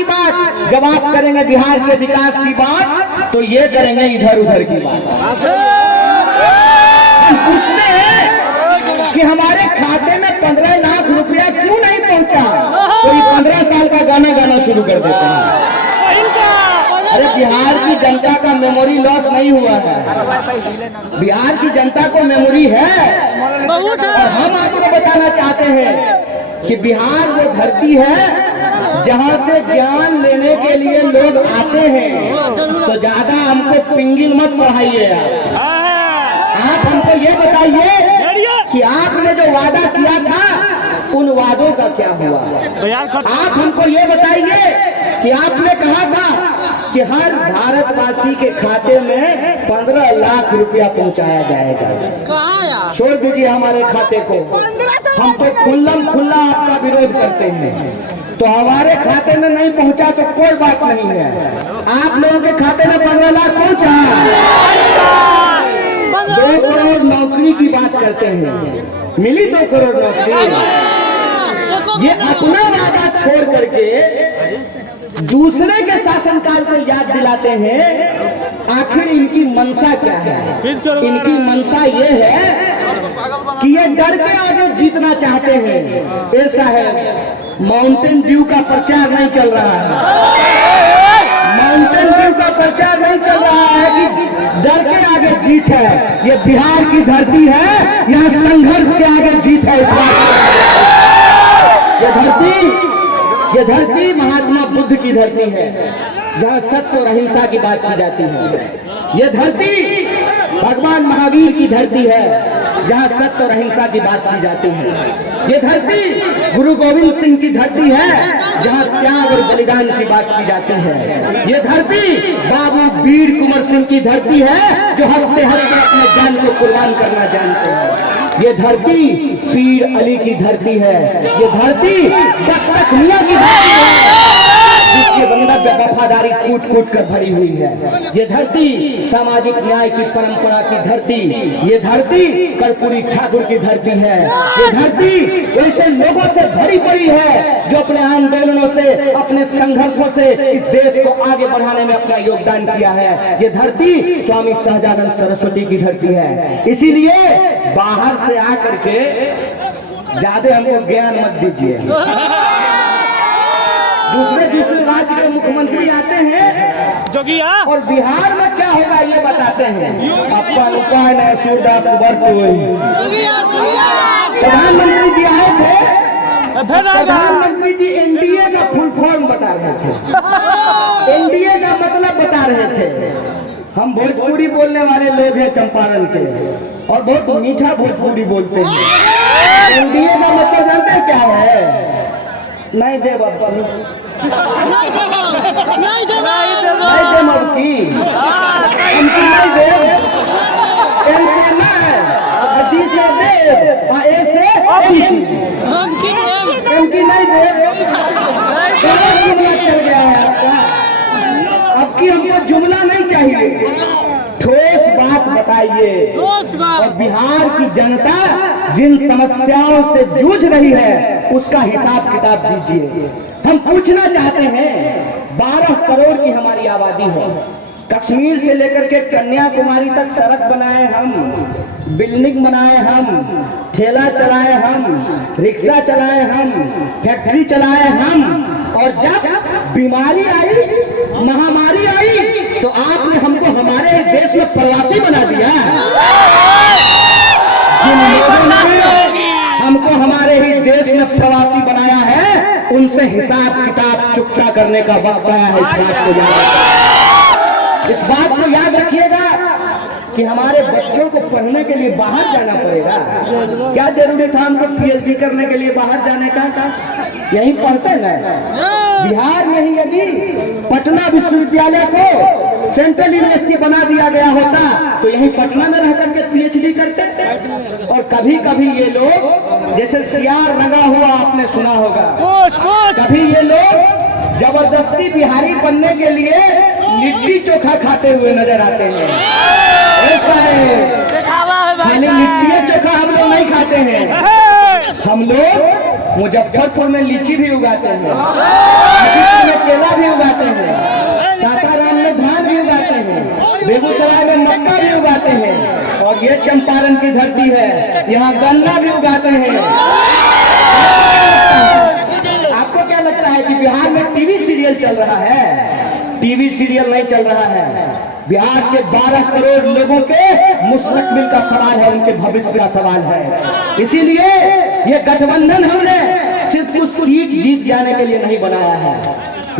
की बात जब आप करेंगे बिहार के विकास की बात तो ये करेंगे इधर उधर की बात। हम पूछते हैं कि हमारे खाते में 15 लाख रुपया क्यों नहीं पहुंचा, तो ये 15 साल का गाना गाना शुरू कर देते हैं। अरे बिहार की जनता का मेमोरी लॉस नहीं हुआ है, बिहार की जनता को मेमोरी है। और हम आपको बताना चाहते हैं कि बिहार वो धरती है जहां से ज्ञान लेने के लिए लोग आते हैं। तो ज्यादा हमको पिंगिल मत पढ़ाइए। आप हमको ये बताइए कि आपने जो वादा किया था उन वादों का क्या हुआ। आप हमको ये बताइए कि आपने कहा था कि हर भारतवासी के खाते में 15 लाख रुपया पहुंचाया जाएगा। कहाँ यार? छोड़ दीजिए हमारे खाते को, हम तो खुल्लम खुल्ला आपका विरोध करते हैं। तो हमारे खाते में नहीं पहुंचा तो कोई बात नहीं है, आप लोगों के खाते में 15 लाख पहुंचा। 2 करोड़ नौकरी की बात करते हैं, मिली 2 करोड़ नौकरी। ये अपना वादा छोड़ करके दूसरे के शासनकाल को याद दिलाते हैं। आखिर इनकी मनसा क्या है? इनकी मनसा ये है कि ये डर के आगे जीतना चाहते हैं। ऐसा है, माउंटेन ड्यू का प्रचार नहीं चल रहा है, माउंटेन ड्यू का प्रचार नहीं चल रहा है कि डर के आगे जीत है। ये बिहार की धरती है, यहाँ संघर्ष के आगे जीत है। इस बात ये धरती महात्मा बुद्ध की धरती है, जहाँ सत्य और अहिंसा की बात की जाती है। ये धरती भगवान महावीर की धरती है, जहाँ सत्य और अहिंसा की बात की जाती है। ये धरती गुरु गोविंद सिंह की धरती है, जहाँ त्याग और बलिदान की बात की जाती है। ये धरती बाबू वीर कुंवर सिंह की धरती है, जो हंसते हंसते अपने जान को कुर्बान करना जानते हैं। ये धरती पीर अली की धरती है, ये धरती बख्तक मियां की धरती है, जिसके बंदा वफादारी कूट कूट कर भरी हुई है। ये धरती सामाजिक न्याय की परंपरा की धरती, ये धरती कर्पूरी ठाकुर की धरती है। ये धरती ऐसे लोगों से भरी पड़ी है जो अपने आंदोलनों से, अपने संघर्षों से इस देश को आगे बढ़ाने में अपना योगदान किया है। ये धरती स्वामी सहजानंद सरस्वती की धरती है। इसीलिए बाहर से आकर के ज्यादा हमको ज्ञान मत दीजिए। दूसरे राज्य के मुख्यमंत्री आते हैं जोगिया और बिहार में क्या होगा ये बताते हैं। अपन उपाय न सूरदास प्रधानमंत्री जी आए थे, प्रधानमंत्री जी एनडीए का फुल फॉर्म बता रहे थे, एनडीए का मतलब बता रहे थे। हम भोजपुरी बोलने वाले लोग हैं चंपारण के, और बहुत मीठा भोजपुरी बोलते हैं। एनडीए का मतलब जानते हैं क्या है? नहीं दे बाबा, नहीं दे मबकी, उनकी नहीं दे, एम से मैं, डी से दे, ए से एम की नहीं दे। जुमला चल गया है आपका, अब की हमको जुमला नहीं चाहिए, ठोस बात बताइए। और बिहार की जनता जिन समस्याओं से जूझ रही है उसका हिसाब किताब दीजिए। हम पूछना चाहते हैं, 12 करोड़ की हमारी आबादी है, कश्मीर से लेकर के कन्याकुमारी तक सड़क बनाए हम, बिल्डिंग बनाए हम, ठेला चलाए हम, रिक्शा चलाए हम, फैक्ट्री चलाए हम, और जब बीमारी आई, महामारी आई, तो आपने हमको हमारे देश में प्रवासी बना दिया। जिन लोगों ने हमको हमारे ही देश में प्रवासी बनाया है, उनसे हिसाब किताब चुकता करने का वक्त आया है। इस बात को याद रखिएगा कि हमारे बच्चों को पढ़ने के लिए बाहर जाना पड़ेगा। क्या जरूरी था हमको पीएचडी करने के लिए बाहर जाने का? यहीं पढ़ते ना। बिहार में ही यदि पटना विश्वविद्यालय को सेंट्रल यूनिवर्सिटी बना दिया गया होता तो यहीं पटना में रह करके पीएचडी करते। और कभी कभी ये लोग, जैसे सियार लगा हुआ आपने सुना होगा, कभी ये लोग जबरदस्ती बिहारी बनने के लिए लिट्टी चोखा खाते हुए नजर आते हैं। ऐसा है, खाली लिट्टी चोखा हम लोग नहीं खाते हैं, हम लोग मुजफ्फरपुर में लीची भी उगाते हैं, में केला चंपारण की धरती है, यहाँ गन्ना भी उगाते हैं। आपको क्या लगता है कि बिहार में टीवी सीरियल चल रहा है? टीवी सीरियल नहीं चल रहा है। बिहार के 12 करोड़ लोगों के मुस्तकबिल का सवाल है, उनके भविष्य का सवाल है। इसीलिए ये गठबंधन हमने सिर्फ कुछ सीट जीत जाने के लिए नहीं बनाया है।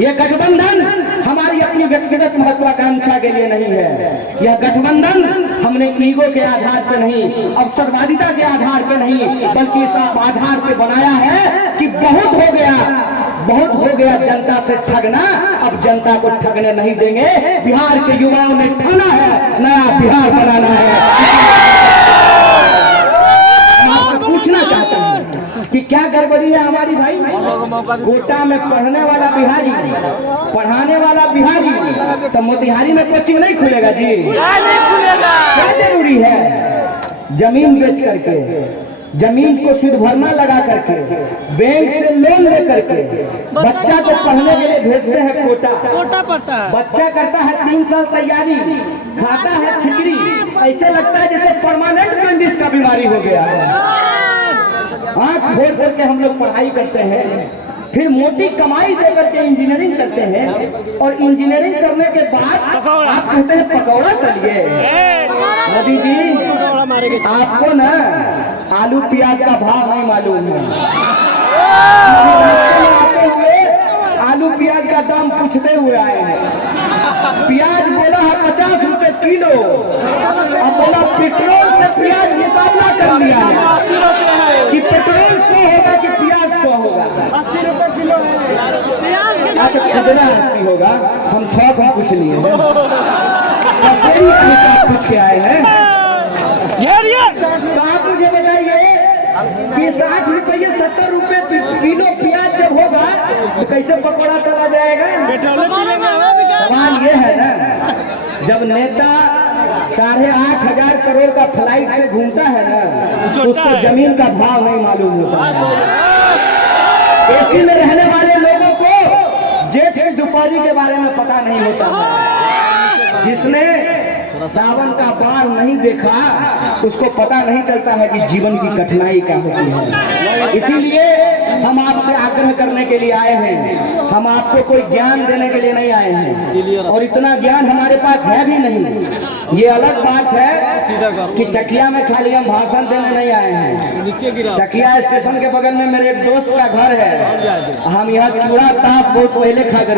यह गठबंधन हमारी अपनी व्यक्तिगत महत्वाकांक्षा के लिए नहीं है। यह गठबंधन हमने ईगो के आधार पर नहीं, अवसरवादिता के आधार पर नहीं, बल्कि इस आधार पर बनाया है कि बहुत हो गया जनता से ठगना, अब जनता को ठगने नहीं देंगे। बिहार के युवाओं ने ठाना है, नया बिहार बनाना है। पूछना चाहता हूँ कि क्या गड़बड़ी है हमारी भाई? कोटा में पढ़ने वाला बिहारी, पढ़ाने वाला बिहारी, तो मोतिहारी में कोचिंग नहीं खुलेगा जी? क्या जरूरी है? जमीन बेच करके, जमीन को शुद्ध भरना लगा करके, बैंक से लोन ले करके बच्चा को पढ़ने के लिए भेजते हैं कोटा पड़ता है। बच्चा करता है 3 साल तैयारी, खाता है खिचड़ी, ऐसे लगता है जैसे परमानेंट जॉन्डिस का बीमारी हो गया है। आँख खोल खोल के हम लोग पढ़ाई करते हैं, फिर मोटी कमाई दे करके इंजीनियरिंग करते हैं, और इंजीनियरिंग करने के बाद आप कहते हैं पकौड़ा तलिए। मोदी जी, आपको ना आलू प्याज का भाव नहीं मालूम है। आते हुए आलू प्याज का दाम पूछते हुए आए हैं। प्याज बोला है 50 रुपए किलो, अब बोला पेट्रोल से प्याज मुकाबला कर लिया है कि पेट्रोल 100 होगा कि प्याज 100 होगा। 80 रुपए किलो है। अच्छा, कितना 80 होगा? हम थोक में पूछ लिए, पूछ के आए हैं। तो आप मुझे बताइए कि 60 रुपये 70 रुपए किलो प्याज जब होगा तो कैसे पकौड़ा तला जाएगा? सवाल ये है ना, जब नेता 8,500 करोड़ का फ्लाइट से घूमता है ना, तो उसको जमीन का भाव नहीं मालूम होता। एसी में रहने वाले लोगों को जेठ की दोपहरी के बारे में पता नहीं होता है। जिसने सावन का बाढ़ नहीं देखा उसको पता नहीं चलता है कि जीवन की कठिनाई क्या होती है। इसीलिए हम आपसे आग्रह करने के लिए आए हैं, हम आपको कोई ज्ञान देने के लिए नहीं आए हैं, और इतना ज्ञान हमारे पास है भी नहीं। ये अलग बात है कि चकिया में खाली हम भाषण देने नहीं आए हैं। चकिया स्टेशन के बगल में मेरे एक दोस्त का घर है, हम यहाँ चूड़ा ताश बहुत पहले खा कर